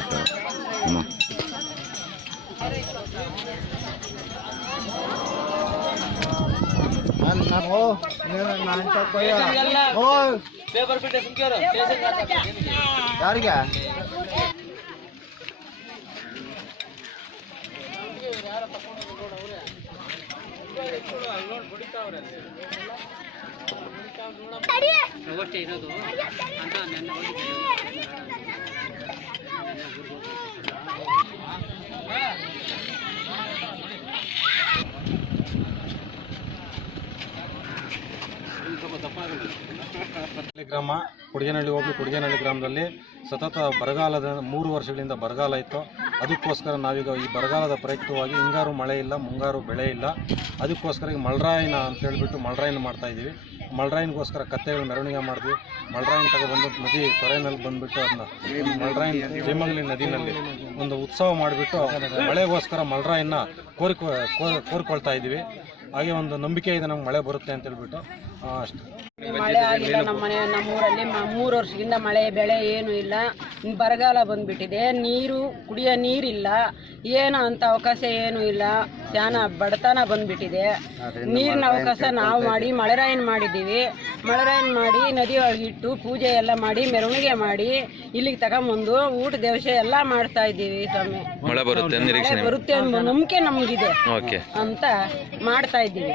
ಬಿಟ್ಟು ಯಾರಿಗೆ ಗ್ರಾಮ ಕುಡಿಗೇನಹಳ್ಳಿ ಹೋಬಳಿ ಕುಡಿಗೇನಹಳ್ಳಿ ಗ್ರಾಮದಲ್ಲಿ ಸತತ ಬರಗಾಲದ 3 ವರ್ಷಗಳಿಂದ ಬರಗಾಲ ಇತ್ತು. ಅದಕ್ಕೋಸ್ಕರ ನಾವೀಗ ಈ ಬರಗಾಲದ ಪ್ರಯುಕ್ತವಾಗಿ ಹಿಂಗಾರು ಮಳೆ ಇಲ್ಲ, ಮುಂಗಾರು ಬೆಳೆ ಇಲ್ಲ. ಅದಕ್ಕೋಸ್ಕರ ಈಗ ಮಳರಾಯನ ಅಂತ ಹೇಳಿಬಿಟ್ಟು ಮಳರಾಯನ ಮಾಡ್ತಾಯಿದ್ದೀವಿ. ಮಳರಾಯನಿಗೋಸ್ಕರ ಕತ್ತೆಗಳು ಮೆರವಣಿಗೆ ಮಾಡಿದ್ವಿ. ಮಳರಾಯನ ತಗೊಬಂದು ನದಿ ತೊರೆನಲ್ಲಿ ಬಂದುಬಿಟ್ಟು ಅದನ್ನ ಮಳರಾಯನ ಜೇಮಗಲಿ ನದಿನಲ್ಲಿ ಒಂದು ಉತ್ಸವ ಮಾಡಿಬಿಟ್ಟು ಮಳೆಗೋಸ್ಕರ ಮಳರಾಯನ ಕೋರ್ಕೊಳ್ತಾ ಇದ್ದೀವಿ. ಹಾಗೆ ಒಂದು ನಂಬಿಕೆ ಇದೆ ನಮ್ಗೆ ಮಳೆ ಬರುತ್ತೆ ಅಂತ ಹೇಳ್ಬಿಟ್ಟು ಅಷ್ಟೇ. ಮಳೆ ಆಗಿಲ್ಲ ನಮ್ಮೂರಲ್ಲಿ 3 ವರ್ಷದಿಂದ ಮಳೆ ಬೆಳೆ ಏನು ಇಲ್ಲ. ಬರಗಾಲ ಬಂದ್ಬಿಟ್ಟಿದೆ. ಕುಡಿಯೋ ನೀರಿಲ್ಲ, ಏನು ಅಂತ ಅವಕಾಶ ಏನು ಇಲ್ಲ. ಶಾನ ಬಡತನ ಬಂದ್ಬಿಟ್ಟಿದೆ. ನೀರಿನ ಅವಕಾಶ ನಾವು ಮಾಡಿ ಮಳೆರಾಯನ್ ಮಾಡಿದ್ದೀವಿ. ಮಳೆರಾಯನ್ ಮಾಡಿ ನದಿ ಒಳಗಿಟ್ಟು ಪೂಜೆ ಎಲ್ಲ ಮಾಡಿ ಮೆರವಣಿಗೆ ಮಾಡಿ ಇಲ್ಲಿಗೆ ತಗೊಂಬಂದು ಊಟ ದೇವಸೆ ಎಲ್ಲ ಮಾಡ್ತಾ ಇದ್ದೀವಿ. ಸ್ವಾಮಿ ಮಳೆ ಬರುತ್ತೆ ಬರುತ್ತೆ ಅನ್ನೋ ನಂಬಿಕೆ ನಮಗಿದೆ ಅಂತ ಮಾಡ್ತಾ ಇದ್ದೀವಿ.